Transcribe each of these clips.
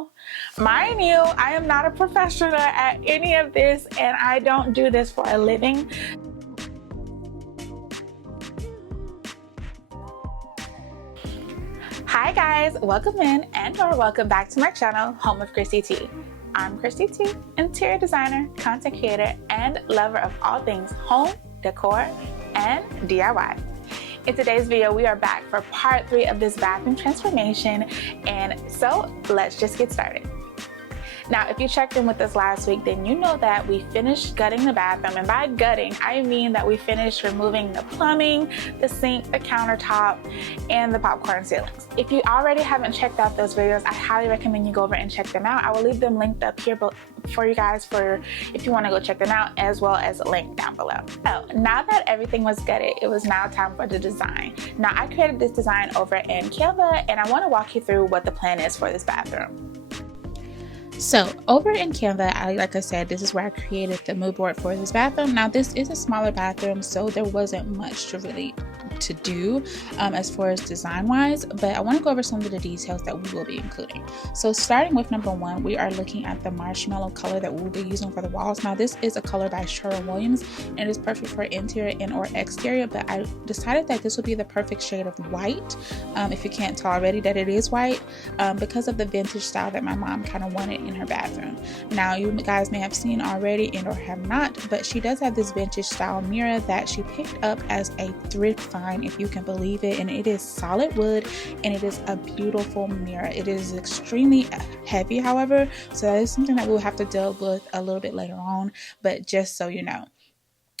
channel. Mind you, I am not a professional at any of this and I don't do this for a living. Hi guys, welcome in and/or welcome back to my channel, home of Christy T. I'm Christy T, interior designer, content creator, and lover of all things home, decor, and DIY. In today's video, we are back for part 3 of this bathroom transformation, and so let's just get started. Now, if you checked in with us last week, then you know that we finished gutting the bathroom, and by gutting, I mean that we finished removing the plumbing, the sink, the countertop, and the popcorn ceilings. If you already haven't checked out those videos, I highly recommend you go over and check them out. I will leave them linked up here for you guys if you want to go check them out, as well as a link down below. So now that everything was gutted, it was now time for the design. Now, I created this design over in Canva, and I want to walk you through what the plan is for this bathroom. So over in Canva, like I said, this is where I created the mood board for this bathroom. Now this is a smaller bathroom, so there wasn't much to do as far as design wise, but I want to go over some of the details that we will be including. So starting with number 1, we are looking at the marshmallow color that we'll be using for the walls. Now this is a color by Sherwin, and it is perfect for interior and or exterior, but I decided that this would be the perfect shade of white, if you can't tell already that it is white, because of the vintage style that my mom kind of wanted in her bathroom. Now you guys may have seen already and or have not, but she does have this vintage style mirror that she picked up as a thrift find, if you can believe it, and it is solid wood and it is a beautiful mirror. It is extremely heavy, however, so that is something that we'll have to deal with a little bit later on, but just so you know.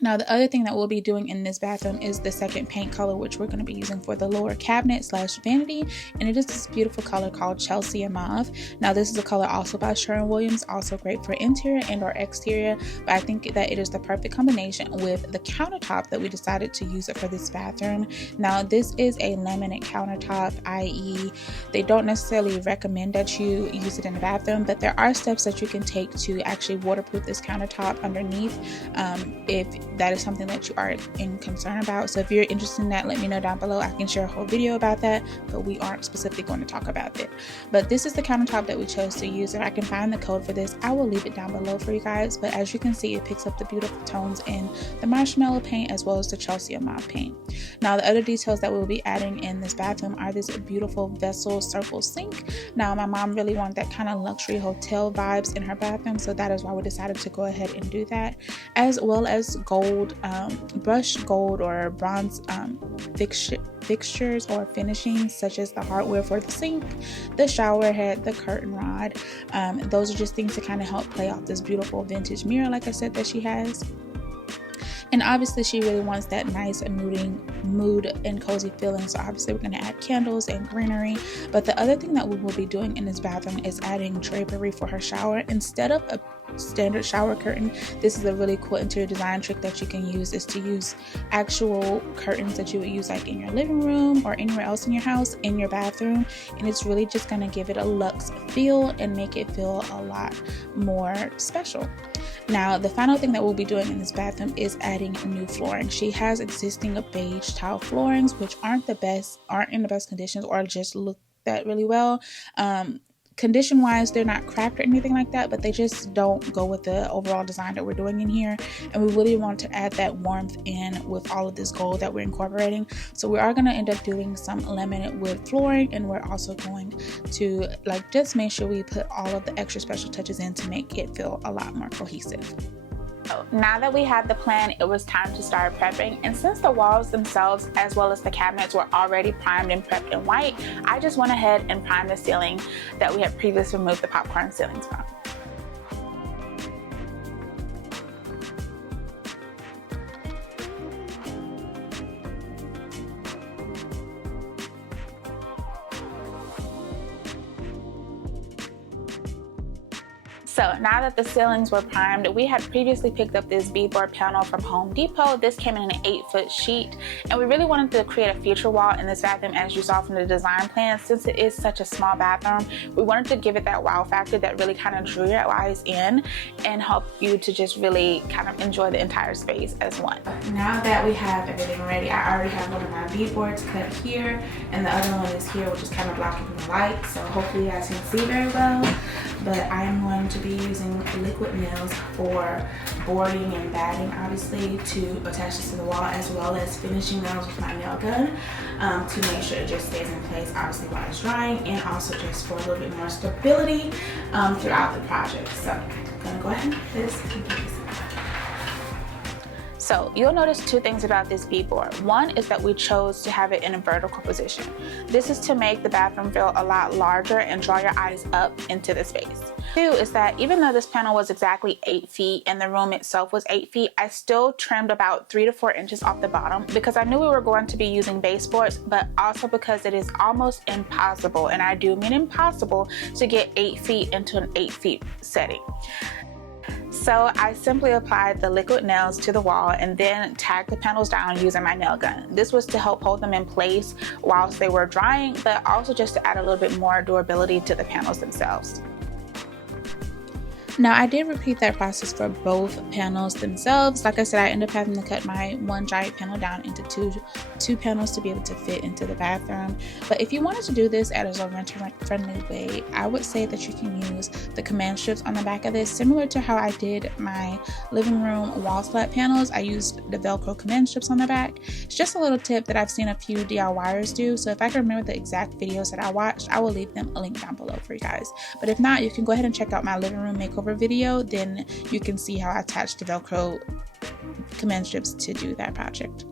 Now the other thing that we'll be doing in this bathroom is the second paint color, which we're going to be using for the lower cabinet / vanity, and it is this beautiful color called Chelsea and Mauve. Now this is a color also by Sherwin, also great for interior and or exterior, but I think that it is the perfect combination with the countertop that we decided to use it for this bathroom. Now this is a laminate countertop, i.e. they don't necessarily recommend that you use it in the bathroom, but there are steps that you can take to actually waterproof this countertop underneath, if that is something that you are in concern about. So if you're interested in that, let me know down below. I can share a whole video about that, but we aren't specifically going to talk about it. But this is the countertop that we chose to use. If I can find the code for this, I will leave it down below for you guys. But as you can see, it picks up the beautiful tones in the marshmallow paint as well as the Chelsea and Mauve paint. Now the other details that we'll be adding in this bathroom are this beautiful vessel circle sink. Now my mom really wanted that kind of luxury hotel vibes in her bathroom, so that is why we decided to go ahead and do that, as well as gold, brushed gold or bronze fixtures or finishings, such as the hardware for the sink, the shower head, the curtain rod. Those are just things to kind of help play off this beautiful vintage mirror, like I said, that she has. And obviously she really wants that nice mood and cozy feeling, so obviously we're going to add candles and greenery. But the other thing that we will be doing in this bathroom is adding drapery for her shower. Instead of a standard shower curtain, this is a really cool interior design trick that you can use, is to use actual curtains that you would use like in your living room or anywhere else in your house in your bathroom, and it's really just going to give it a luxe feel and make it feel a lot more special. Now the final thing that we'll be doing in this bathroom is adding new flooring. She has existing beige tile floorings, which aren't in the best conditions or just look that really well. Condition wise, they're not cracked or anything like that, but they just don't go with the overall design that we're doing in here, and we really want to add that warmth in with all of this gold that we're incorporating. So we are going to end up doing some laminate wood flooring, and we're also going to just make sure we put all of the extra special touches in to make it feel a lot more cohesive. So now that we had the plan, it was time to start prepping, and since the walls themselves as well as the cabinets were already primed and prepped in white, I just went ahead and primed the ceiling that we had previously removed the popcorn ceilings from. So now that the ceilings were primed, we had previously picked up this beadboard panel from Home Depot. This came in an 8-foot sheet, and we really wanted to create a feature wall in this bathroom, as you saw from the design plan. Since it is such a small bathroom, we wanted to give it that wow factor that really kind of drew your eyes in and help you to just really kind of enjoy the entire space as one. Now that we have everything ready, I already have one of my beadboards cut here, and the other one is here, which is kind of blocking the light, so hopefully you guys can see very well. but I'm going to be using liquid nails for boarding and batting, obviously, to attach this to the wall, as well as finishing nails with my nail gun to make sure it just stays in place, obviously, while it's drying, and also just for a little bit more stability throughout the project. So I'm gonna go ahead and put this and put this in. So you'll notice two things about this bead board. One is that we chose to have it in a vertical position. This is to make the bathroom feel a lot larger and draw your eyes up into the space. Two is that even though this panel was exactly 8 feet and the room itself was 8 feet, I still trimmed about 3 to 4 inches off the bottom because I knew we were going to be using baseboards, but also because it is almost impossible, and I do mean impossible, to get 8 feet into an 8 feet setting. So I simply applied the liquid nails to the wall and then tagged the panels down using my nail gun. This was to help hold them in place whilst they were drying, but also just to add a little bit more durability to the panels themselves. Now, I did repeat that process for both panels themselves. Like I said, I ended up having to cut my one giant panel down into two panels to be able to fit into the bathroom. But if you wanted to do this as a renter-friendly way, I would say that you can use the command strips on the back of this, similar to how I did my living room wall slat panels. I used the Velcro command strips on the back. It's just a little tip that I've seen a few DIYers do. So if I can remember the exact videos that I watched, I will leave them a link down below for you guys. But if not, you can go ahead and check out my living room makeover video, then you can see how I attached the Velcro command strips to do that project.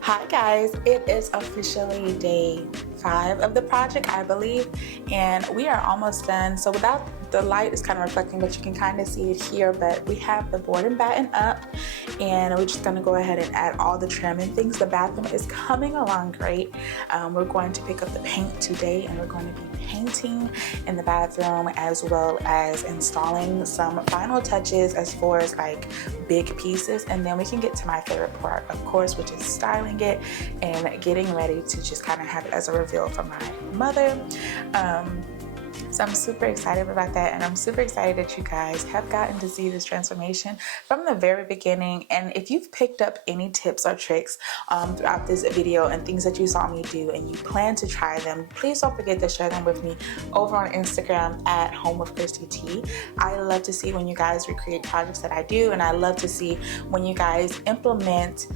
Hi guys, it is officially day 5 of the project, I believe, and we are almost done. So without the light is kind of reflecting, but you can kind of see it here, but we have the board and batten up, and we're just going to go ahead and add all the trim and things. The bathroom is coming along great. We're going to pick up the paint today, and we're going to be painting in the bathroom as well as installing some final touches as far as like big pieces, and then we can get to my favorite part, of course, which is styling it and getting ready to just kind of have it as a reveal from my mother. So I'm super excited about that, and I'm super excited that you guys have gotten to see this transformation from the very beginning. And if you've picked up any tips or tricks throughout this video and things that you saw me do and you plan to try them, please don't forget to share them with me over on Instagram at Home with Christy T. I love to see when you guys recreate projects that I do, and I love to see when you guys implement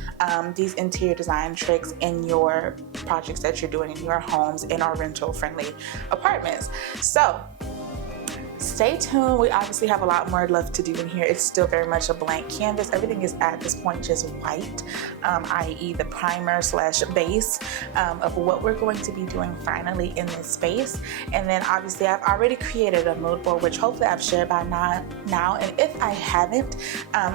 these interior design tricks in your projects that you're doing in your homes in our rental friendly apartments. So stay tuned. We obviously have a lot more left to do in here. It's still very much a blank canvas. Everything is at this point just white, i.e. the primer slash base of what we're going to be doing finally in this space. And then obviously I've already created a mood board, which hopefully I've shared by now. And if I haven't,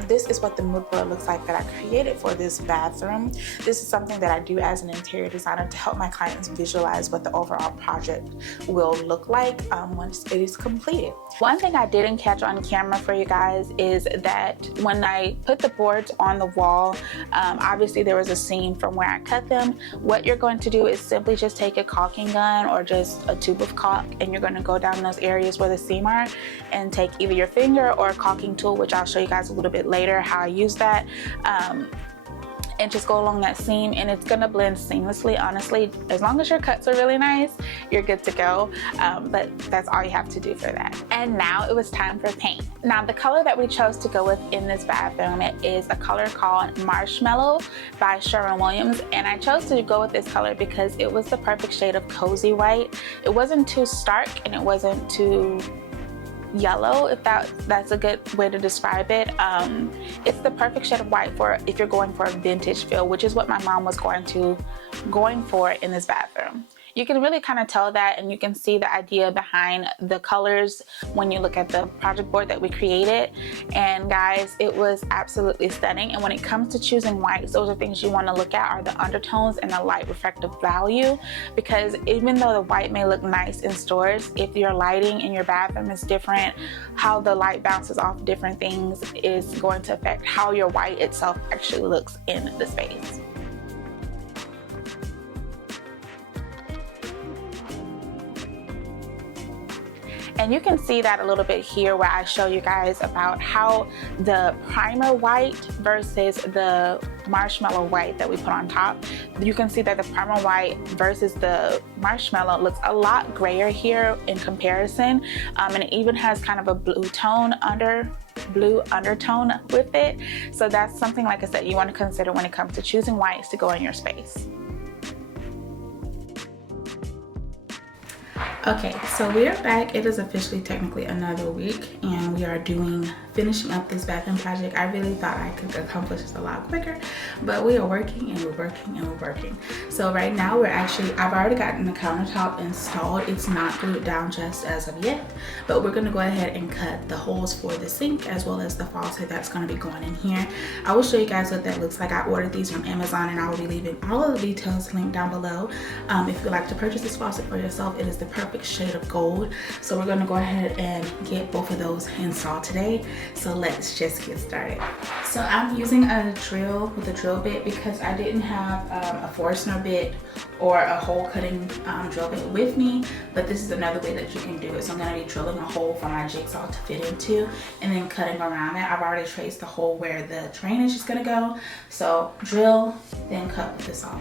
this is what the mood board looks like that I created for this bathroom. This is something that I do as an interior designer to help my clients visualize what the overall project will look like once it is completed. One thing I didn't catch on camera for you guys is that when I put the boards on the wall, obviously there was a seam from where I cut them. What you're going to do is simply just take a caulking gun or just a tube of caulk, and you're going to go down those areas where the seam are and take either your finger or a caulking tool, which I'll show you guys a little bit later how I use that. And just go along that seam, and it's gonna blend seamlessly. Honestly, as long as your cuts are really nice, you're good to go. But that's all you have to do for that. And now it was time for paint. Now the color that we chose to go with in this bathroom is a color called Marshmallow by Sherwin, and I chose to go with this color because it was the perfect shade of cozy white. It wasn't too stark and it wasn't too yellow, if that's a good way to describe it. It's the perfect shade of white for if you're going for a vintage feel, which is what my mom was going for in this bathroom. You can really kind of tell that, and you can see the idea behind the colors when you look at the project board that we created. And guys, it was absolutely stunning. And when it comes to choosing whites, those are things you want to look at, are the undertones and the light reflective value, because even though the white may look nice in stores, if your lighting in your bathroom is different, how the light bounces off different things is going to affect how your white itself actually looks in the space. And you can see that a little bit here where I show you guys about how the primer white versus the marshmallow white that we put on top, you can see that the primer white versus the marshmallow looks a lot grayer here in comparison, and it even has kind of a blue undertone with it. So that's something, like I said, you want to consider when it comes to choosing whites to go in your space. Okay, so we are back. It is officially technically another week, and we are finishing up this bathroom project. I really thought I could accomplish this a lot quicker, but we are working and we're working and we're working. So right now I've already gotten the countertop installed. It's not glued down just as of yet, but we're gonna go ahead and cut the holes for the sink as well as the faucet that's gonna be going in here. I will show you guys what that looks like. I ordered these from Amazon, and I will be leaving all of the details linked down below. If you'd like to purchase this faucet for yourself, it is the perfect shade of gold. So we're gonna go ahead and get both of those installed today. So let's just get started. So I'm using a drill with a drill bit because I didn't have a Forstner bit or a hole cutting drill bit with me, but this is another way that you can do it. So I'm gonna be drilling a hole for my jigsaw to fit into and then cutting around it. I've already traced the hole where the drainage is gonna go. So drill, then cut with the saw.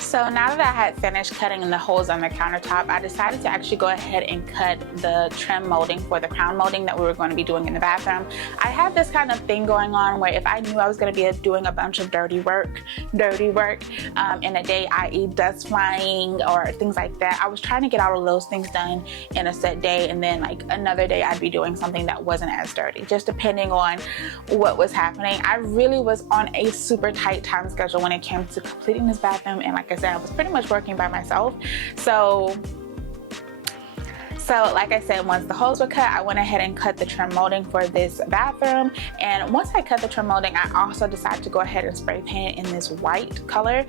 So now that I had finished cutting the holes on the countertop, I decided to actually go ahead and cut the trim molding for the crown molding that we were going to be doing in the bathroom. I had this kind of thing going on where if I knew I was going to be doing a bunch of dirty work in a day, i.e. dust flying or things like that, I was trying to get all of those things done in a set day, and then like another day I'd be doing something that wasn't as dirty, just depending on what was happening. I really was on a super tight time schedule when it came to completing this bathroom, and like I said, I was pretty much working by myself. So like I said, once the holes were cut, I went ahead and cut the trim molding for this bathroom. And once I cut the trim molding, I also decided to go ahead and spray paint it in this white color.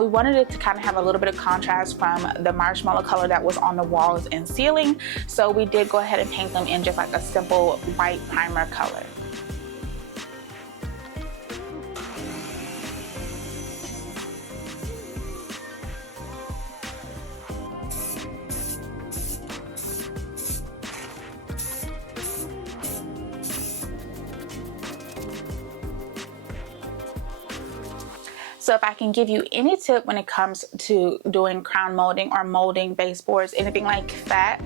We wanted it to kind of have a little bit of contrast from the marshmallow color that was on the walls and ceiling. So we did go ahead and paint them in just like a simple white primer color. So if I can give you any tip when it comes to doing crown molding or molding baseboards, anything like that,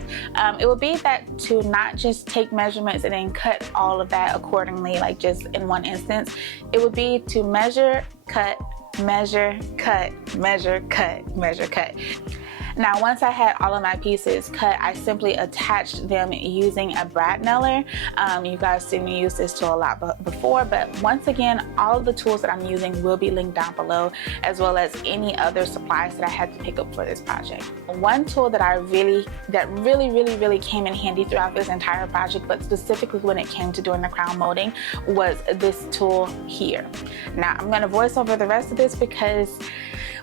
it would be that to not just take measurements and then cut all of that accordingly, like just in one instance. It would be to measure, cut, measure, cut, measure, cut, measure, cut. Now, once I had all of my pieces cut, I simply attached them using a brad nailer. You guys seen me use this tool a lot before, but once again, all of the tools that I'm using will be linked down below, as well as any other supplies that I had to pick up for this project. One tool that really came in handy throughout this entire project, but specifically when it came to doing the crown molding, was this tool here. Now, I'm gonna voice over the rest of this because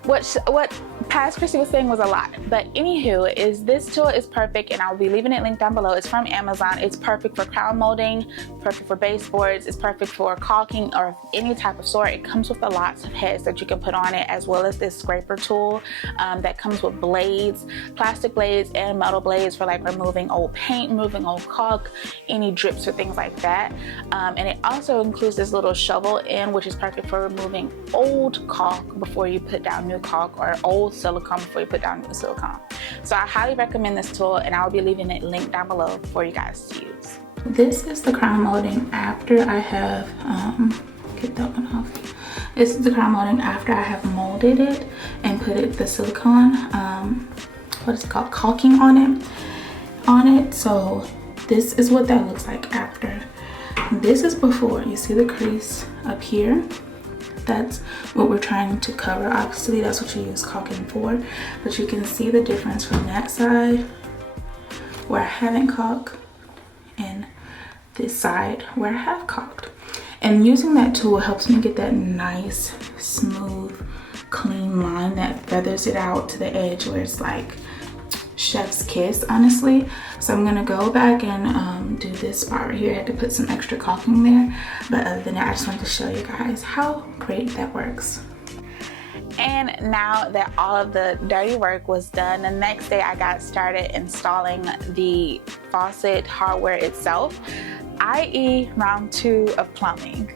what past Christy was saying was a lot, but anywho, is this tool is perfect, and I'll be leaving it linked down below. It's from Amazon. It's perfect for crown molding, perfect for baseboards, it's perfect for caulking or any type of sort. It comes with a lots of heads that you can put on it, as well as this scraper tool that comes with blades, plastic blades and metal blades for like removing old paint, removing old caulk, any drips or things like that. And it also includes this little shovel which is perfect for removing old caulk before you put down new caulk, or old silicone before you put down new silicone. So I highly recommend this tool, and I'll be leaving it linked down below for you guys to use. This is the crown molding after I have get that one off. This is the crown molding after I have molded it and put the silicone what is it called, caulking on it. So this is what that looks like after. This is before. You see the crease up here? That's what we're trying to cover. Obviously that's what you use caulking for, but you can see the difference from that side where I haven't caulked and this side where I have caulked. And using that tool helps me get that nice, smooth, clean line that feathers it out to the edge where it's like chef's kiss, honestly. So I'm gonna go back and do this part right here. I had to put some extra caulking there, but other than that, I just wanted to show you guys how great that works. And now that all of the dirty work was done, the next day I got started installing the faucet hardware itself, i.e. round 2 of plumbing.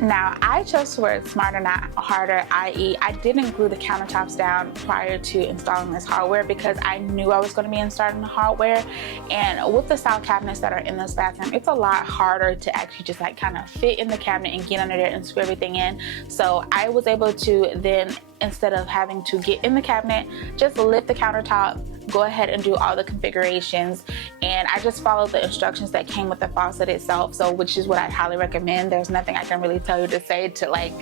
Now, I chose to work smarter, not harder, i.e. I didn't glue the countertops down prior to installing this hardware because I knew I was going to be installing the hardware. And with the style cabinets that are in this bathroom, it's a lot harder to actually just like kind of fit in the cabinet and get under there and screw everything in. So I was able to then, instead of having to get in the cabinet, just lift the countertop, go ahead and do all the configurations, and I just followed the instructions that came with the faucet itself, so which is what I highly recommend. There's nothing I can really tell you to say to like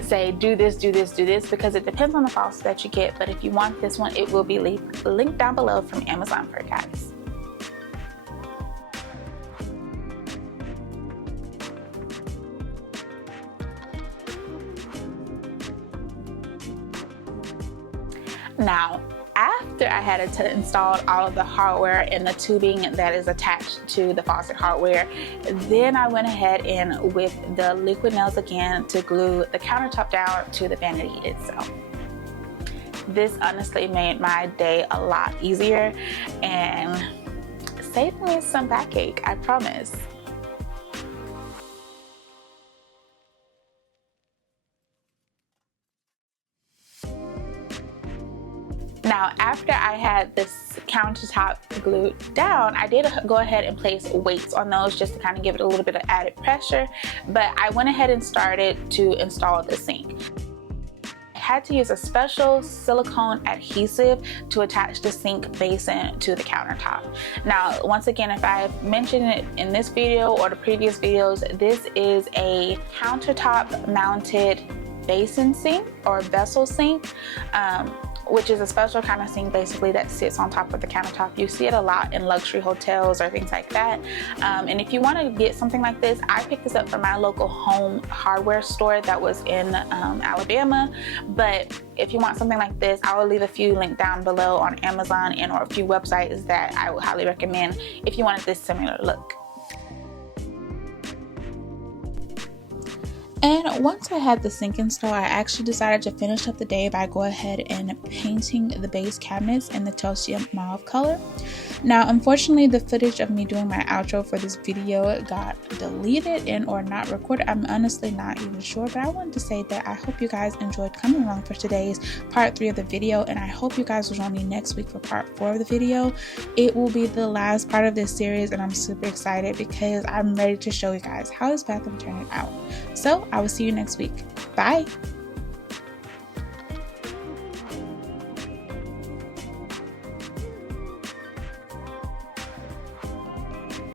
say do this, do this, do this, because it depends on the faucet that you get. But if you want this one, it will be linked down below from Amazon for you guys. Now, after I had to install all of the hardware and the tubing that is attached to the faucet hardware, then I went ahead and with the liquid nails again to glue the countertop down to the vanity itself. This honestly made my day a lot easier and saved me some backache, I promise. Now, after I had this countertop glued down, I did go ahead and place weights on those just to kind of give it a little bit of added pressure, but I went ahead and started to install the sink. I had to use a special silicone adhesive to attach the sink basin to the countertop. Now, once again, if I mentioned it in this video or the previous videos, this is a countertop mounted basin sink or vessel sink, which is a special kind of sink basically that sits on top of the countertop. You see it a lot in luxury hotels or things like that. And if you want to get something like this, I picked this up from my local home hardware store that was in Alabama. But if you want something like this, I will leave a few linked down below on Amazon and or a few websites that I would highly recommend if you wanted this similar look. And once I had the sink installed, I actually decided to finish up the day by going ahead and painting the base cabinets in the Chelsea Mauve color. Now, unfortunately, the footage of me doing my outro for this video got deleted and or not recorded. I'm honestly not even sure, but I wanted to say that I hope you guys enjoyed coming along for today's part 3 of the video, and I hope you guys will join me next week for part 4 of the video. It will be the last part of this series, and I'm super excited because I'm ready to show you guys how this bathroom turned out. So I will see you next week. Bye.